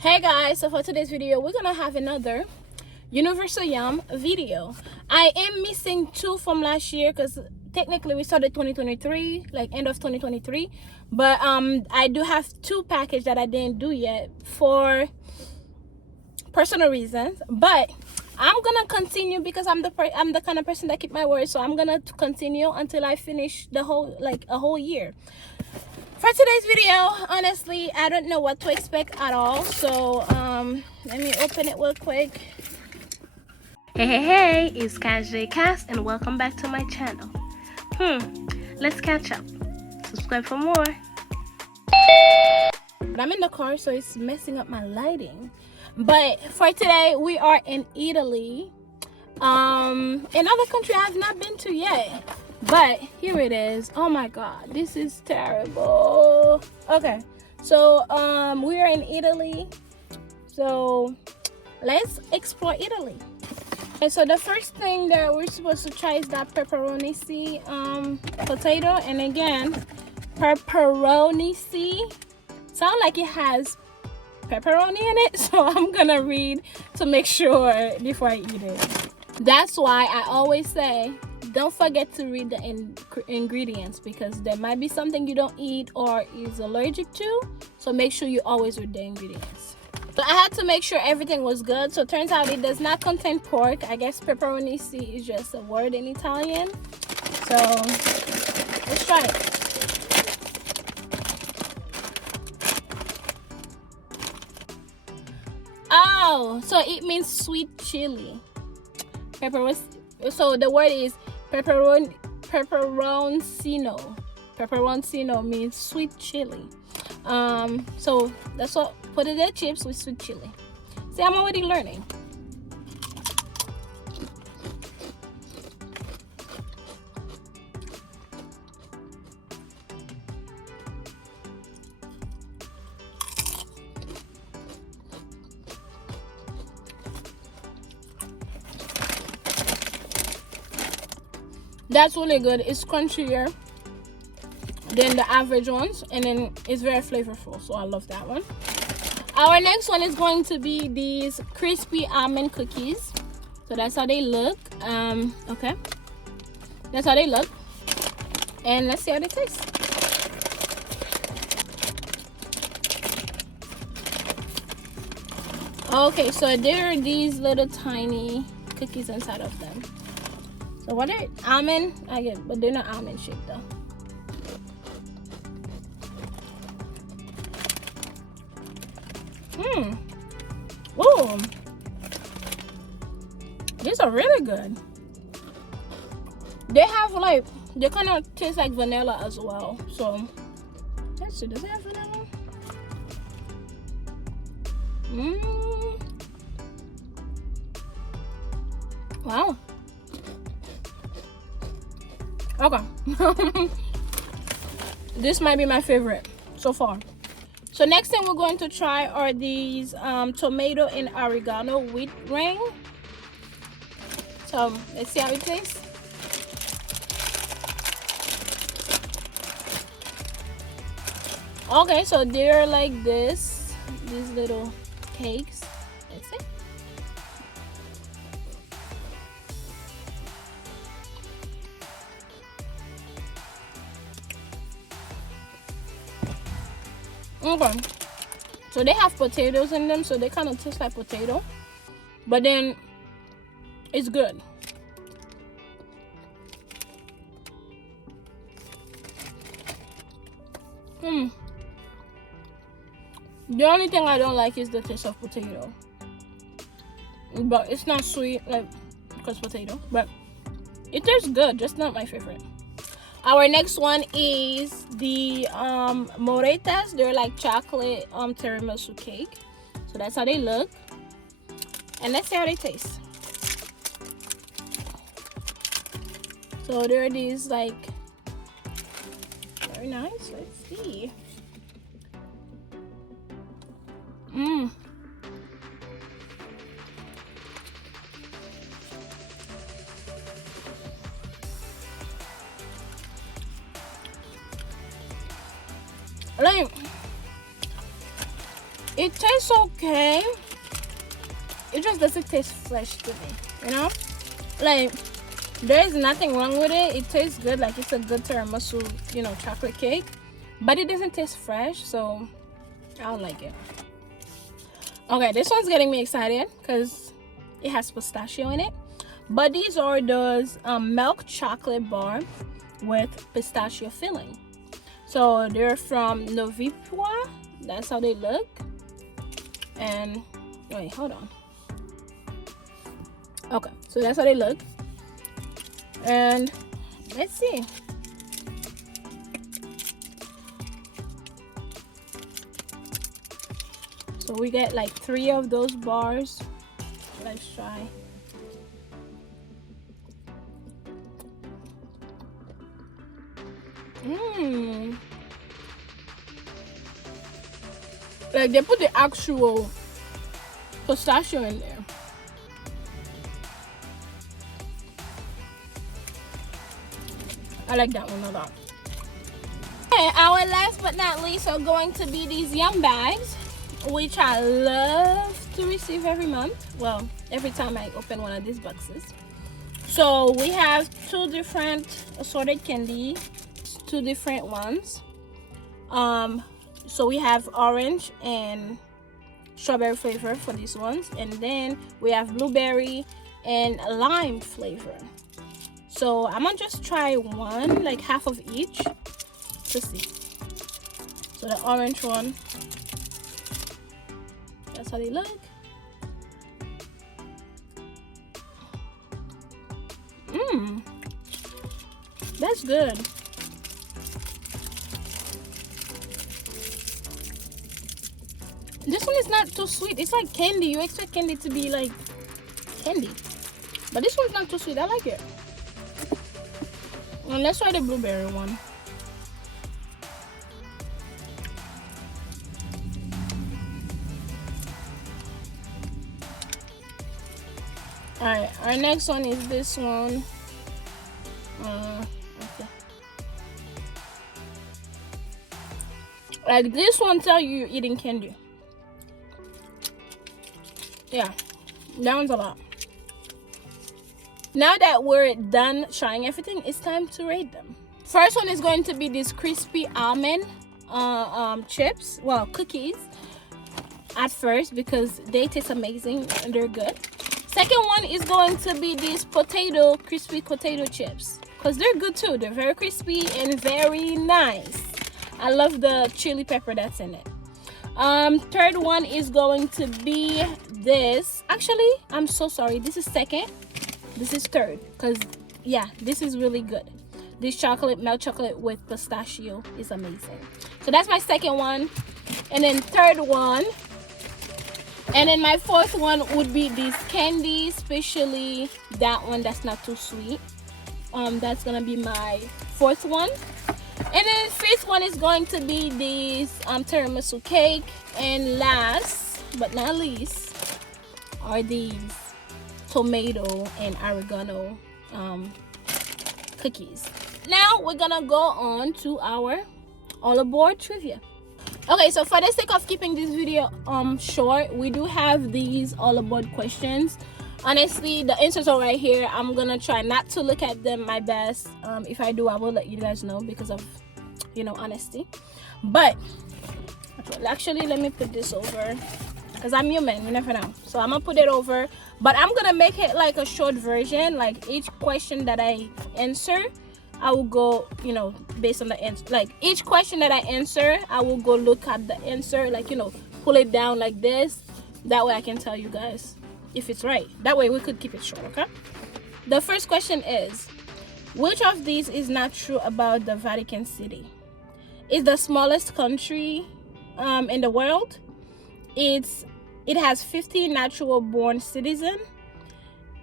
Hey guys, so for today's video we're gonna have another universal yum video. I am missing two from last year because technically we started 2023, like end of 2023, but I do have two packages that I didn't do yet for personal reasons, but I'm gonna continue because I'm the kind of person that keep my word. So I'm gonna continue until I finish the whole, like a whole year. For today's video, honestly, I don't know what to expect at all. So let me open it real quick. Hey, it's Cassjcass and welcome back to my channel. Let's catch up. Subscribe for more. I'm in the car, so it's messing up my lighting. But for today, we are in Italy. Another country I have not been to yet. But here it is. Oh my god, this is terrible. Okay, so we are in Italy, so let's explore Italy. And so the first thing that we're supposed to try is that pepperoni potato. And again, pepperoni sound like it has pepperoni in it, so I'm gonna read to make sure before I eat it. That's why I always say don't forget to read the ingredients, because there might be something you don't eat or is allergic to, so make sure you always read the ingredients. So I had to make sure everything was good. So it turns out it does not contain pork. I guess pepperoni is just a word in Italian. So let's try it. Oh, so it means sweet chili. So the word is pepperoncino. Pepperoncino means sweet chili. So that's what potato chips with sweet chili. See, I'm already learning. That's really good. It's crunchier than the average ones, and then it's very flavorful, so I love that one. Our next one is going to be these crispy almond cookies. So that's how they look. Okay, that's how they look, and let's see how they taste. Okay, so there are these little tiny cookies inside of them. So what are almond? I get, but they're not almond shaped though. Ooh, these are really good. They have like, they kind of taste like vanilla as well. So let's see, does it have vanilla? Wow. Okay. This might be my favorite so far. So next thing we're going to try are these tomato and oregano wheat ring. So let's see how it tastes. Okay, so they're like this, these little cakes. Let's see. Okay, so they have potatoes in them, so they kind of taste like potato, but then it's good. The only thing I don't like is the taste of potato, but it's not sweet like because potato, but it tastes good, just not my favorite. Our next one is the moretas. They're like chocolate tiramisu cake. So that's how they look. And let's see how they taste. So there are these like, very nice. Let's see. Like, It tastes okay. It just doesn't taste fresh to me, you know? Like, there's nothing wrong with it. It tastes good. Like, it's a good tiramisu, you know, chocolate cake. But it doesn't taste fresh, so I don't like it. Okay, this one's getting me excited because it has pistachio in it. But these are those milk chocolate bar with pistachio filling. So they're from Novipua. That's how they look. And wait, hold on. Okay, so that's how they look. And let's see. So we get like 3 of those bars. Let's try. Like they put the actual pistachio in there. I like that one a lot. Okay, our last but not least are going to be these yum bags, which I love to receive every month. Well, every time I open one of these boxes. So we have 2 different assorted candy, 2 different ones. So we have orange and strawberry flavor for these ones, and then we have blueberry and lime flavor. So I'm gonna just try one, like half of each, to see. So the orange one, that's how they look. That's good. This one is not too sweet. It's like candy. You expect candy to be like candy, but this one's not too sweet. I like it. And let's try the blueberry one. Alright, our next one is this one. Okay. Like this one tell you you're eating candy. Yeah, that one's a lot. Now that we're done trying everything, it's time to rate them. First one is going to be these crispy almond chips, well, cookies at first, because they taste amazing and they're good. Second one is going to be these crispy potato chips, because they're good too. They're very crispy and very nice. I love the chili pepper that's in it. Third one is going to be this. Actually, I'm so sorry, this is second. This is third, because yeah, this is really good. This milk chocolate with pistachio is amazing. So that's my second one. And then third one, and then my fourth one would be this candy, especially that one that's not too sweet. That's gonna be my fourth one. And then fifth one is going to be this tiramisu cake. And last but not least are these tomato and oregano cookies. Now we're gonna go on to our all aboard trivia. Okay, so for the sake of keeping this video short, we do have these all aboard questions. Honestly, the answers are right here. I'm gonna try not to look at them my best. If I do, I will let you guys know because of, you know, honesty. But actually, let me put this over, because I'm human, you never know. So I'm gonna put it over, but I'm gonna make it like a short version. Like each question that I answer, I will go, you know, based on the answer. Like each question that I answer, I will go look at the answer, like, you know, pull it down like this. That way I can tell you guys if it's right. That way we could keep it short, okay? The first question is, which of these is not true about the Vatican City? It's the smallest country in the world. It has 50 natural born citizens.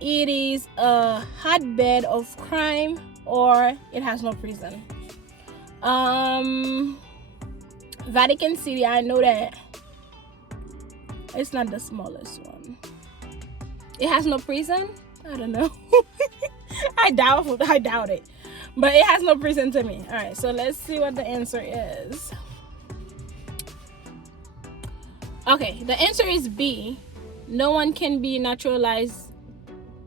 It is a hotbed of crime, or it has no prison. Vatican City, I know that it's not the smallest one. It has no prison? I don't know. I doubt it. But it has no prison to me. All right, so let's see what the answer is. Okay, the answer is B. No one can be naturalized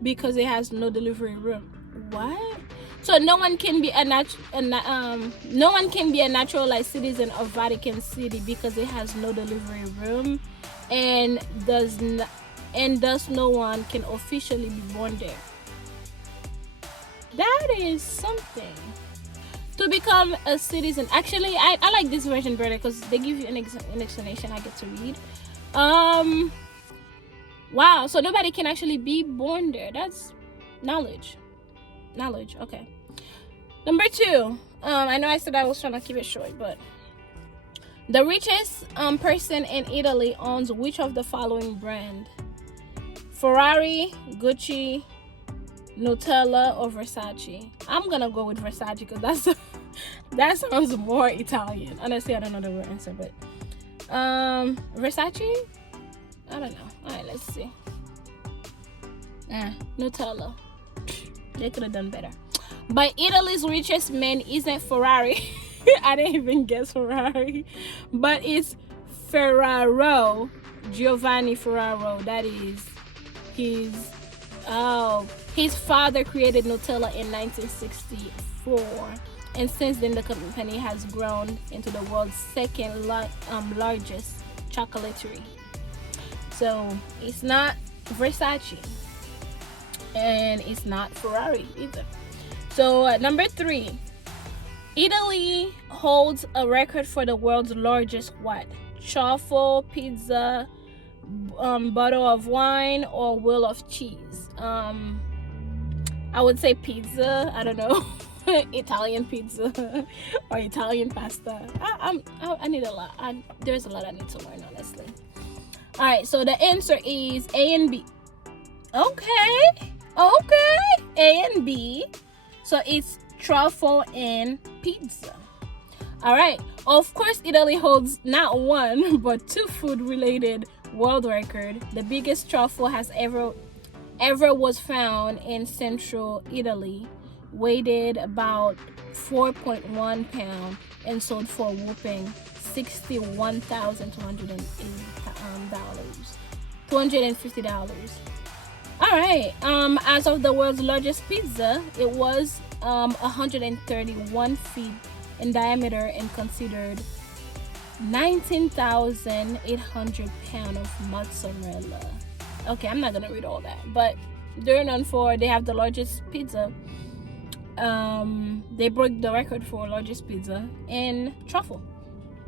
because it has no delivery room. What? So no one can be no one can be a naturalized citizen of Vatican City because it has no delivery room, and thus no one can officially be born there. That is something. To become a citizen, actually, I like this version better because they give you an explanation I get to read. Wow, so nobody can actually be born there. That's knowledge. Okay. Number 2. I know I said I was trying to keep it short, but the richest person in Italy owns which of the following brand? Ferrari, Gucci, Nutella, or Versace? I'm gonna go with Versace because that sounds more Italian. Honestly, I don't know the real answer, but Versace? I don't know. Alright, let's see. Nutella. They could have done better. But Italy's richest man isn't Ferrari. I didn't even guess Ferrari. But it's Ferraro. Giovanni Ferraro. That is his father created Nutella in 1964. And since then, the company has grown into the world's second largest chocolaterie. So it's not Versace, and it's not Ferrari either. So number 3, Italy holds a record for the world's largest what? Truffle, pizza, bottle of wine, or wheel of cheese. I would say pizza. I don't know. Italian pizza or Italian pasta. I need a lot. There's a lot I need to learn, honestly. All right, so the answer is A and B. Okay, A and B. So it's truffle and pizza. All right. Of course, Italy holds not one but 2 food-related world record. The biggest truffle has ever was found in central Italy, weighed about 4.1 pounds and sold for a whopping $250. All right. As of the world's largest pizza, it was 131 feet in diameter and considered 19,800 pounds of mozzarella. Okay, I'm not gonna read all that, but they're known for they have the largest pizza. They broke the record for largest pizza in truffle.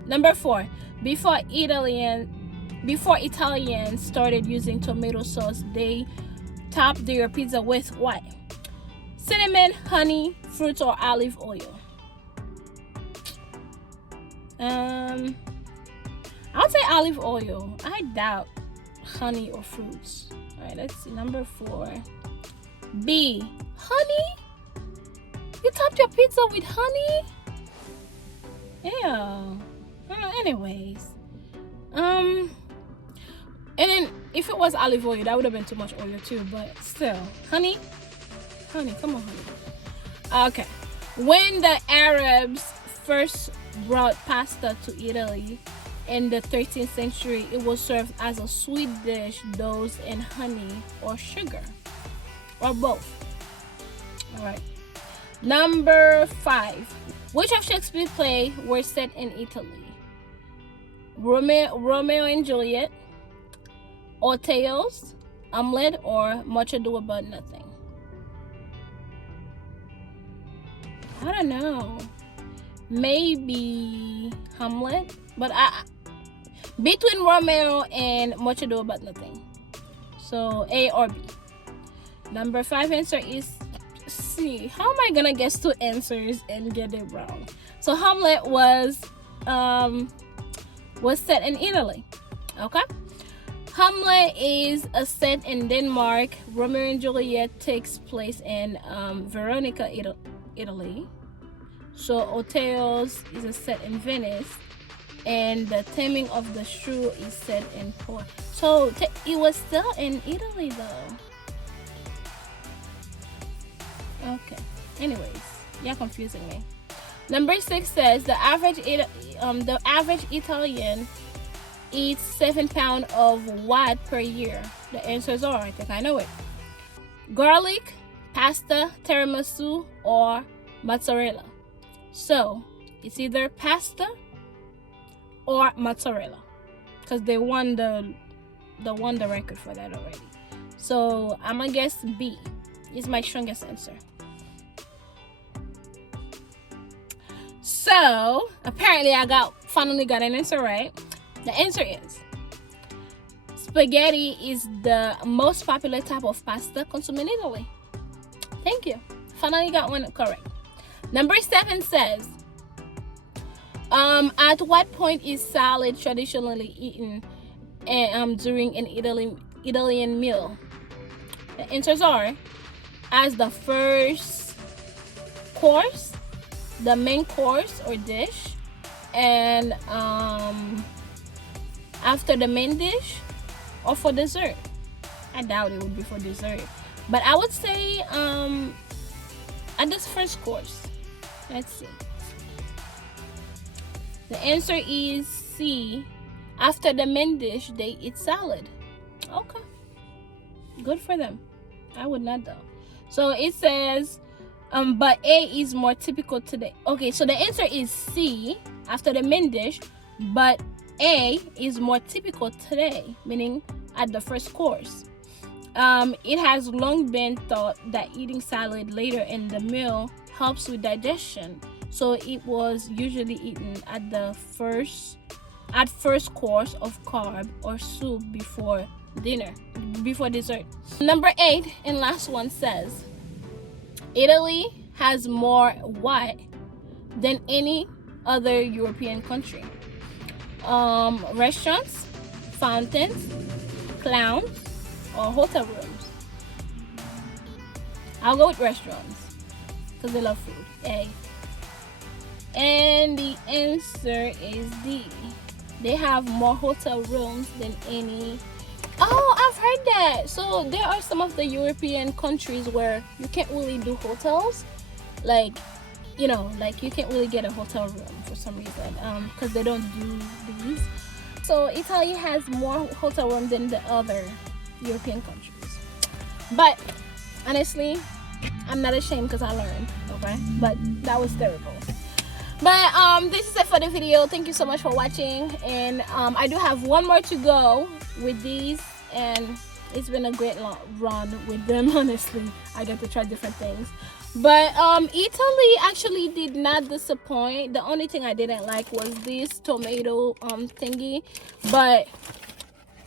Number 4, before Italians started using tomato sauce, they topped their pizza with what? Cinnamon, honey, fruits, or olive oil. I would say olive oil. I doubt honey or fruits. All right, let's see. Number 4, B, honey. You topped your pizza with honey? Yeah. Anyways, and then if it was olive oil, that would have been too much oil too. But still, honey, come on, honey. Okay. When the Arabs first brought pasta to Italy in the 13th century, it was served as a sweet dish dosed in honey or sugar, or both. All right. Number 5. Which of Shakespeare's plays were set in Italy? Romeo and Juliet, Othello's, Hamlet, or Much Ado About Nothing? I don't know. Maybe Hamlet, but between Romeo and Much Ado About Nothing. So A or B. Number 5 answer is C. How am I gonna guess 2 answers and get it wrong? So Hamlet was set in Italy. Okay. Hamlet is a set in Denmark. Romeo and Juliet takes place in Veronica, Italy. So Othello's is a set in Venice, and the Taming of the Shrew is set in Port. So it was still in Italy though. Okay. Anyways, you're confusing me. Number 6 says the average Italian eats 7 pounds of what per year? The answers are, I think I know it. Garlic, pasta, tiramisu, or mozzarella. So it's either pasta or mozzarella, because they won the record for that already. So I'm gonna guess B is my strongest answer. So apparently I finally got an answer right. The answer is spaghetti is the most popular type of pasta consumed in Italy. Thank you. Finally got one correct. Number 7 says, at what point is salad traditionally eaten during an Italian meal? The answers are as the first course, the main course or dish, and after the main dish, or for dessert. I doubt it would be for dessert, but I would say at this first course. Let's see. The answer is C. After the main dish, they eat salad. Okay, good for them. I would not though. So it says but A is more typical today. Okay, so the answer is C, after the main dish, but A is more typical today, meaning at the first course. It has long been thought that eating salad later in the meal helps with digestion, so it was usually eaten at the first course of carb or soup before dessert. Number 8 and last one says, Italy has more what than any other European country? Restaurants, fountains, clowns, or hotel rooms? I'll go with restaurants because they love food. A. And the answer is D. They have more hotel rooms than any. Oh, I've heard that. So there are some of the European countries where you can't really do hotels, like you can't really get a hotel room for some reason, because they don't do these. So Italy has more hotel rooms than the other European countries. But honestly, I'm not ashamed because I learned. Okay, but that was terrible. But this is it for the video. Thank you so much for watching, and I do have one more to go with these, and it's been a great run with them. Honestly, I get to try different things, but Italy actually did not disappoint. The only thing I didn't like was this tomato thingy, but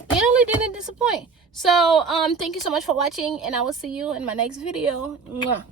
Italy didn't disappoint. So thank you so much for watching, and I will see you in my next video. Mwah.